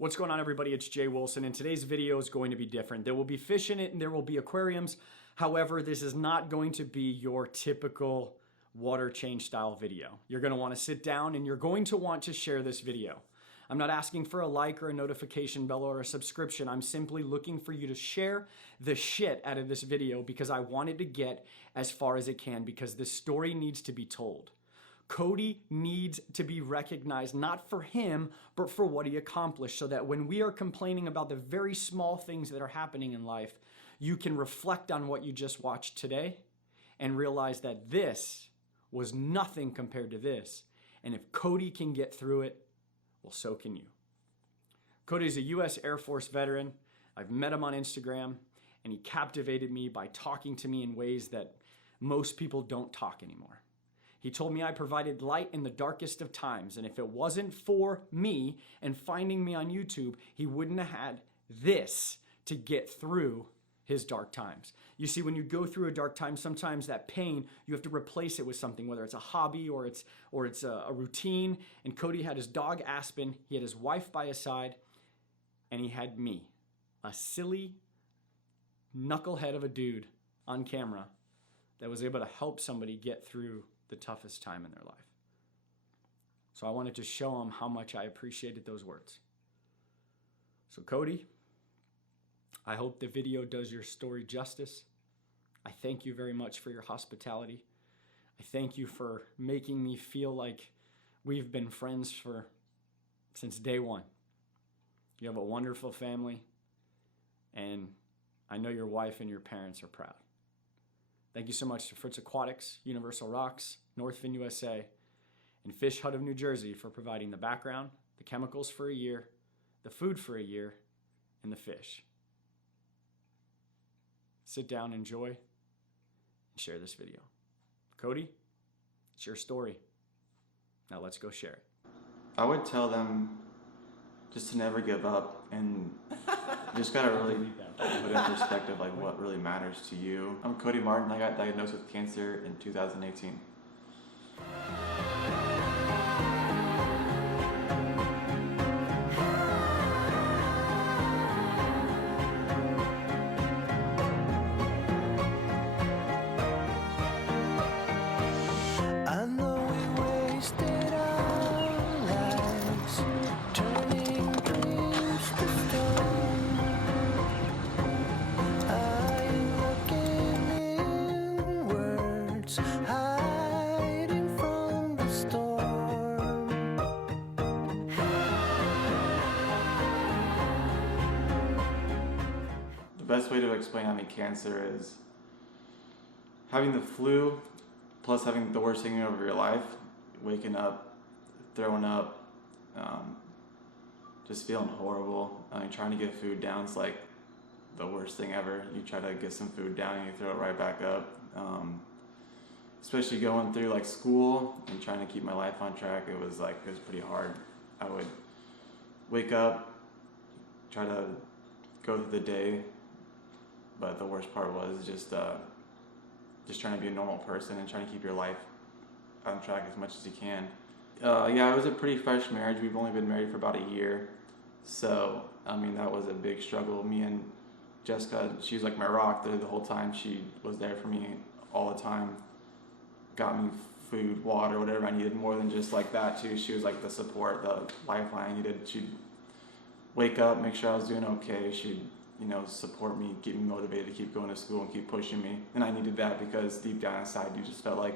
What's going on, everybody? It's Jay Wilson, and today's video is going to be different. There will be fish in it and there will be aquariums. However, this is not going to be your typical water change style video. You're going to want to sit down and you're going to want to share this video. I'm not asking for a like or a notification bell or a subscription. I'm simply looking for you to share the shit out of this video because I want it to get as far as it can, because this story needs to be told. Cody needs to be recognized, not for him, but for what he accomplished, so that when we are complaining about the very small things that are happening in life, you can reflect on what you just watched today and realize that this was nothing compared to this. And if Cody can get through it, well, so can you. Cody's a U.S. Air Force veteran. I've met him on Instagram, and he captivated me by talking to me in ways that most people don't talk anymore. He told me I provided light in the darkest of times, and if it wasn't for me and finding me on YouTube, he wouldn't have had this to get through his dark times. You see, when you go through a dark time, sometimes that pain, you have to replace it with something, whether it's a hobby or it's a routine. And Cody had his dog Aspen, he had his wife by his side, and he had me, a silly knucklehead of a dude on camera that was able to help somebody get through the toughest time in their life. So I wanted to show him how much I appreciated those words. So Cody, I hope the video does your story justice. I thank you very much for your hospitality. I thank you for making me feel like we've been friends since day one. You have a wonderful family, and I know your wife and your parents are proud. Thank you so much to FRITZAQUATICS, UNIVERSALROCKS, NORTHFINUSA, and Fish Hut of New Jersey for providing the background, the chemicals for a year, the food for a year, and the fish. Sit down, enjoy, and share this video. Cody, it's your story. Now let's go share it. I would tell them just to never give up, and just gotta really put in perspective like what really matters to you. I'm Cody Martin. I got diagnosed with cancer in 2018. The best way to explain having cancer is having the flu plus having the worst thing over your life, waking up, throwing up, just feeling horrible. Trying to get food down is like the worst thing ever. You try to get some food down and you throw it right back up. Especially going through like school and trying to keep my life on track, it was pretty hard. I would wake up, try to go through the day, but the worst part was just trying to be a normal person and trying to keep your life on track as much as you can. Yeah, it was a pretty fresh marriage. We've only been married for about a year. So, I mean, that was a big struggle. Me and Jessica, she was like my rock the whole time. She was there for me all the time. Got me food, water, whatever I needed, more than just like that too. She was like the support, the lifeline I needed. She'd wake up, make sure I was doing okay. She'd support me, keep me motivated to keep going to school and keep pushing me. And I needed that because deep down inside you just felt like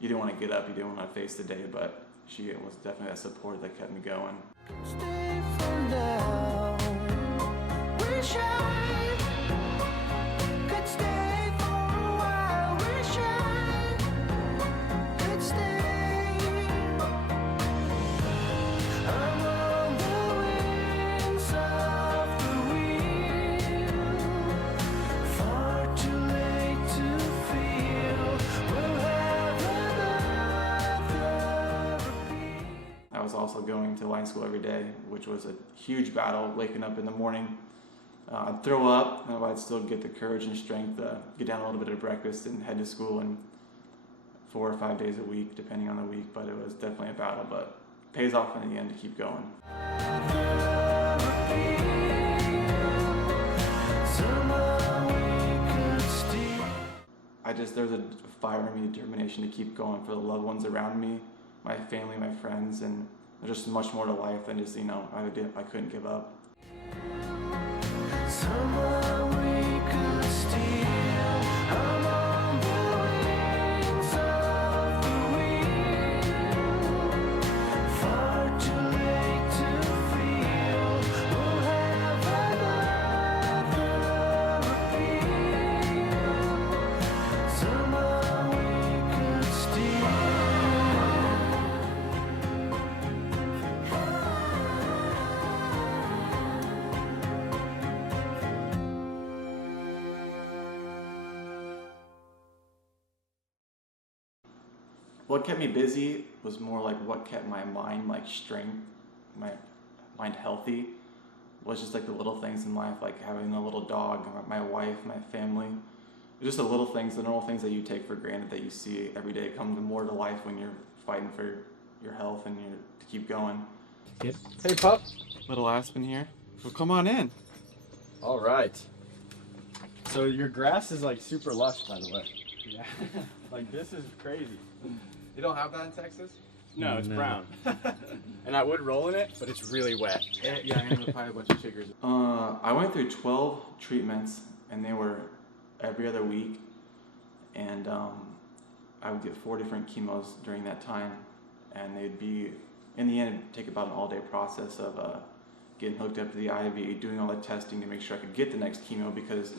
you didn't want to get up, you didn't want to face the day, but she was definitely that support that kept me going. Stay for now. Wish I could stay for a while. Wish I could stay. I'm on the wings of the wind. Far too late to feel we'll have another repeat. I was also going to line school every day, which was a huge battle, waking up in the morning. I'd throw up, but I'd still get the courage and strength to get down a little bit of breakfast and head to school, and 4 or 5 days a week, depending on the week, but it was definitely a battle, but it pays off in the end to keep going. there was a fire in me, determination to keep going for the loved ones around me, my family, my friends, and there's just much more to life than just, I couldn't give up. Somewhere we could steal. I'm on the wings of the wind. Far too late to feel. We'll have another appeal. Somewhere we could steal. What kept me busy was more like what kept my mind like strength, my mind healthy, was just like the little things in life, like having a little dog, my wife, my family. Just the little things, the normal things that you take for granted that you see every day come more to life when you're fighting for your health and to keep going. Hey, pup. Little Aspen here. Well, come on in. All right. So your grass is like super lush, by the way. Yeah. Like this is crazy. You don't have that in Texas? No, it's brown. And I would roll in it, but it's really wet. Yeah, and with probably a bunch of chiggers. I went through 12 treatments, and they were every other week. And I would get 4 different chemos during that time. And they'd be, in the end, it'd take about an all-day process of getting hooked up to the IV, doing all the testing to make sure I could get the next chemo, because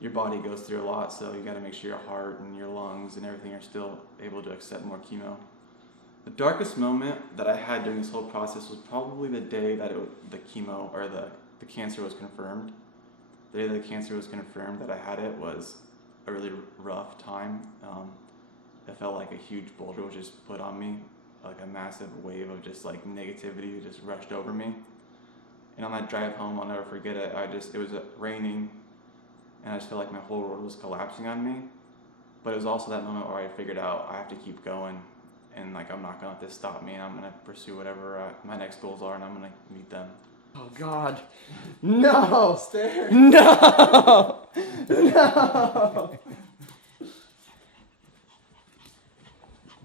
your body goes through a lot, so you got to make sure your heart and your lungs and everything are still able to accept more chemo. The darkest moment that I had during this whole process was probably the day that the chemo or the cancer was confirmed. The day that the cancer was confirmed that I had it was a really rough time. It felt like a huge boulder was just put on me, like a massive wave of just like negativity just rushed over me. And on that drive home, I'll never forget it. It was raining, and I just felt like my whole world was collapsing on me. But it was also that moment where I figured out I have to keep going, and like I'm not gonna let this stop me, and I'm gonna pursue whatever my next goals are, and I'm gonna meet them. Oh God. No! Stare. No! No!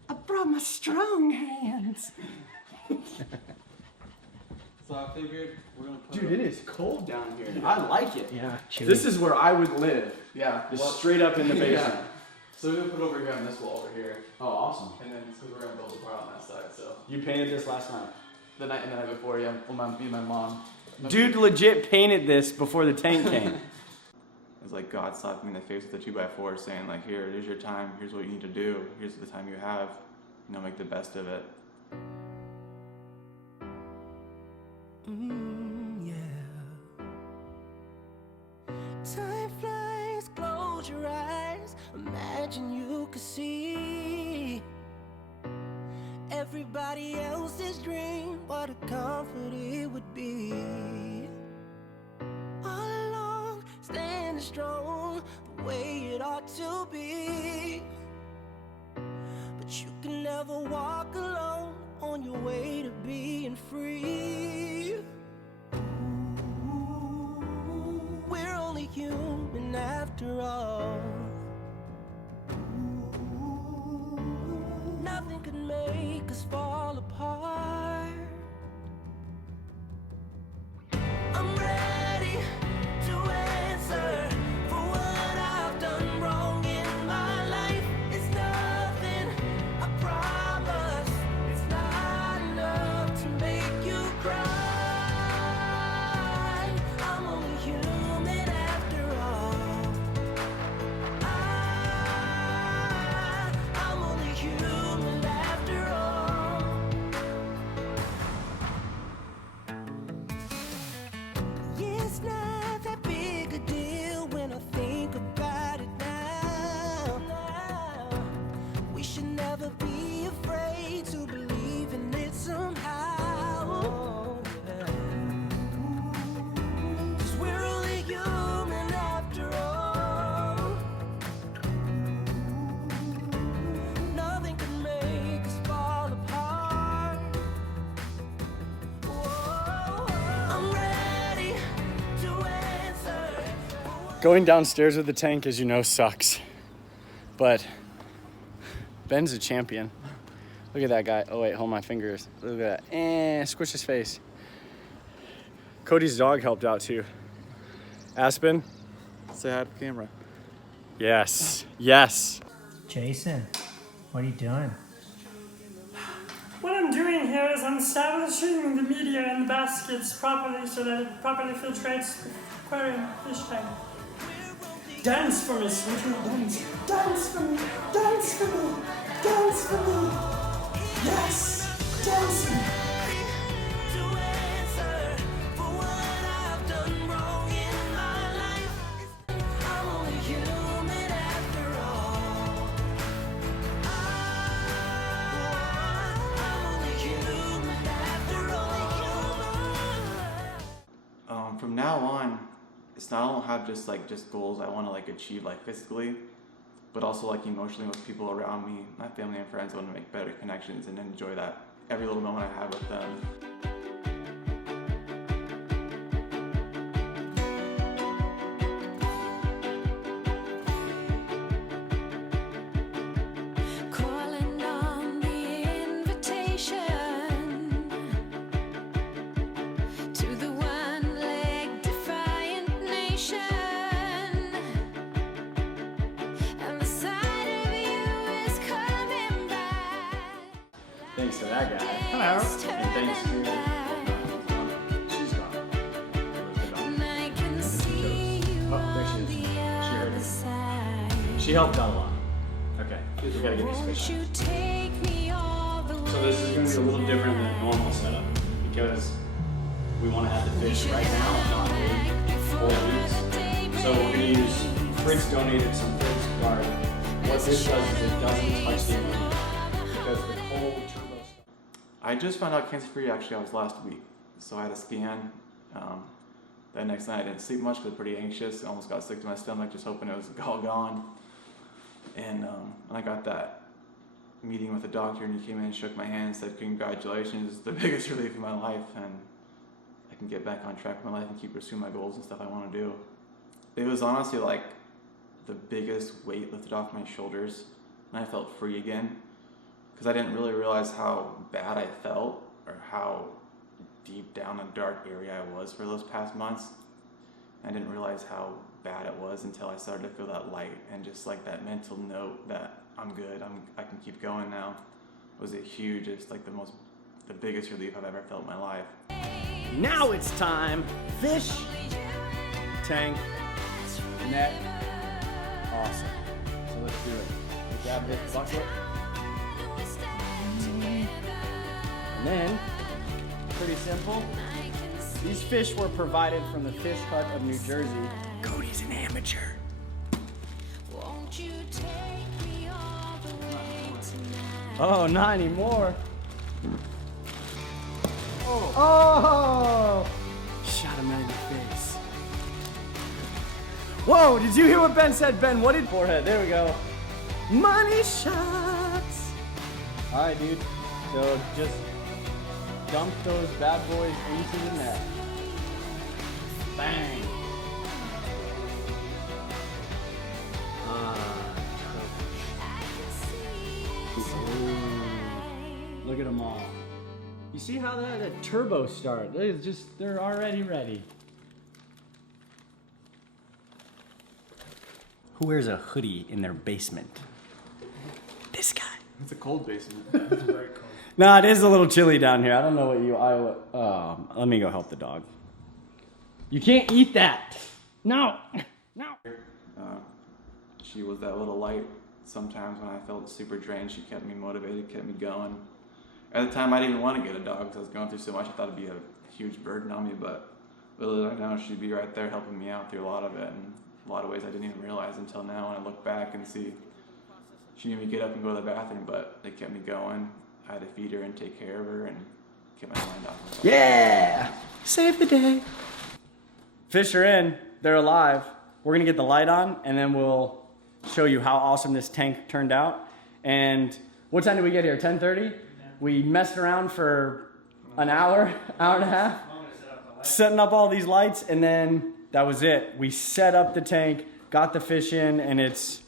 I brought my strong hands. So I figured we're gonna put Dude, it is cold down here. Yeah. I like it. Yeah, chilly. This is where I would live. Yeah, Just straight up in the basement. Yeah. So we're gonna put over here on this wall over here, Oh, awesome. and then so we're gonna build a bar on that side. So You painted this last night. the night before, yeah, well, me and my mom. Dude legit painted this before the tank came. It was like God slapped me in the face with a 2x4, saying like, here's your time. Here's what you need to do. Here's the time you have. Make the best of it. Yeah. Time flies, close your eyes. Imagine you could see everybody else's dream. What a comfort it would be. All along, standing strong, the way it ought to be. But you can never walk alone on your way to being free. We're only human after all. Nothing could make us fall apart. I'm ready to answer for what I've done wrong in my life. It's nothing, I promise. It's not enough to make you cry. I'm only human after all. I'm only human after all. Yeah, it's not that big a deal when I think about it now. We should never be afraid to believe in it somehow. 'Cause we're only human after all. Nothing can make us fall apart. Whoa, I'm ready to answer. Going downstairs with the tank, as you know, sucks. But Ben's a champion. Look at that guy. Oh wait, hold my fingers. Look at that. Squish his face. Cody's dog helped out too. Aspen. Say hi to the camera. Yes. Yes. Jason, what are you doing? What I'm doing here is I'm establishing the media in the baskets properly so that it properly filtrates the aquarium fish tank. Dance for me, sweetie, dance. Dance for me, dance for me, dance for me. Yes, dancing. To answer for what I've done wrong in my life. I'm only human after all. I'm only human after all. From now on, it's not, I don't have just goals I want to like achieve like physically, but also like emotionally with people around me, my family and friends. I want to make better connections and enjoy that every little moment I have with them. Calling on the invitation to the one-leg defiant nation, and the sight of you is coming back. Thanks to that guy. Hello. And thanks to she's gone. And I can see you Oh, there she on is. the She heard other it. side. She helped out a lot. Okay, we gotta get these Won't fish. you take me all the way? So this is going to be a little different than a normal setup because we want to have the fish right now and not wait 4 weeks. So we're going to use, Fritz donated some Fritz guard. What this does is it doesn't touch the ammonia because the cold turbo stuff. I just found out cancer-free actually I was last week, so I had a scan. That next night I didn't sleep much, but pretty anxious. I almost got sick to my stomach, just hoping it was all gone. And when I got that meeting with the doctor and he came in and shook my hand and said, "Congratulations, it's the biggest relief in my life, and I can get back on track with my life and keep pursuing my goals and stuff I want to do." It was honestly like the biggest weight lifted off my shoulders, and I felt free again, because I didn't really realize how bad I felt or how deep down a dark area I was for those past months. I didn't realize how bad it was until I started to feel that light and just like that mental note that I'm good, I can keep going now. It was a huge, it's like the biggest relief I've ever felt in my life. Now it's time. Fish, tank, net. Awesome. So let's do it. We grab this bucket. And then, pretty simple. These fish were provided from the Fish Hut of New Jersey. Cody's an amateur. Won't you take me all the way tonight? Oh, not anymore. Oh! Shot him right in the face. Whoa, did you hear what Ben said? Ben, what did forehead? There we go. Money shots. All right, dude. So just dump those bad boys into the net. Bang. Look at them all. You see how that turbo start? They're already ready. Who wears a hoodie in their basement? This guy. It's a cold basement. It's very cold. Nah, it is a little chilly down here. I don't know what you, let me go help the dog. You can't eat that. No, no. She was that little light. Sometimes when I felt super drained, she kept me motivated, kept me going. At the time, I didn't want to get a dog because I was going through so much. I thought it'd be a huge burden on me, but little did I know she'd be right there helping me out through a lot of it, and a lot of ways I didn't even realize until now when I look back and see she made me get up and go to the bathroom, but they kept me going. I had to feed her and take care of her and keep my mind off myself. Yeah! Save the day. Fish are in. They're alive. We're gonna get the light on and then we'll show you how awesome this tank turned out. And what time did we get here? 10:30? We messed around for an hour, hour and a half, setting up all these lights, and then that was it. We set up the tank, got the fish in, and it's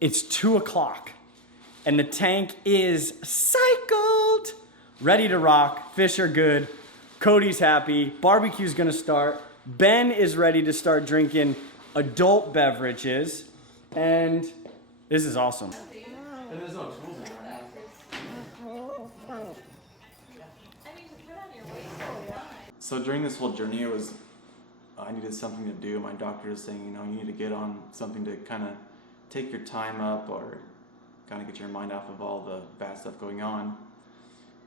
It's 2 o'clock and the tank is cycled, ready to rock. Fish are good. Cody's happy. Barbecue's gonna start. Ben is ready to start drinking adult beverages. And this is awesome. And there's no tools in there. So during this whole journey, I needed something to do. My doctor was saying, you know, you need to get on something to kind of take your time up or kind of get your mind off of all the bad stuff going on.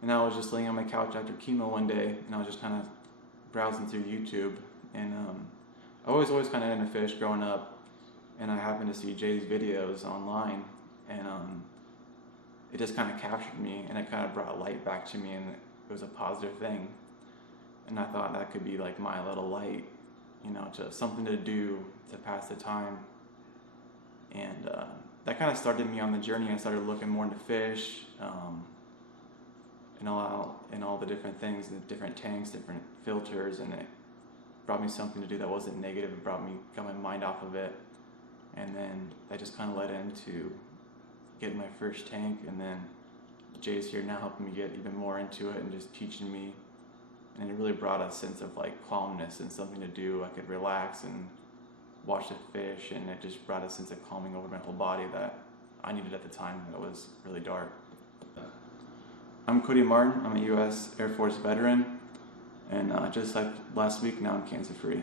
And I was just laying on my couch after chemo one day, and I was just kind of browsing through YouTube. And I was always kind of into fish growing up, and I happened to see Jay's videos online, and it just kind of captured me, and it kind of brought light back to me, and it was a positive thing. And I thought that could be like my little light, you know, just something to do to pass the time. And that kind of started me on the journey. I started looking more into fish, and all the different things, the different tanks, different filters, and it brought me something to do that wasn't negative. It got my mind off of it. And then that just kind of led into getting my first tank, and then Jay's here now helping me get even more into it and just teaching me. And it really brought a sense of like calmness and something to do. I could relax and watch the fish, and it just brought a sense of calming over my whole body that I needed at the time that was really dark. I'm Cody Martin. I'm a U.S. Air Force veteran, and just like last week, now I'm cancer-free.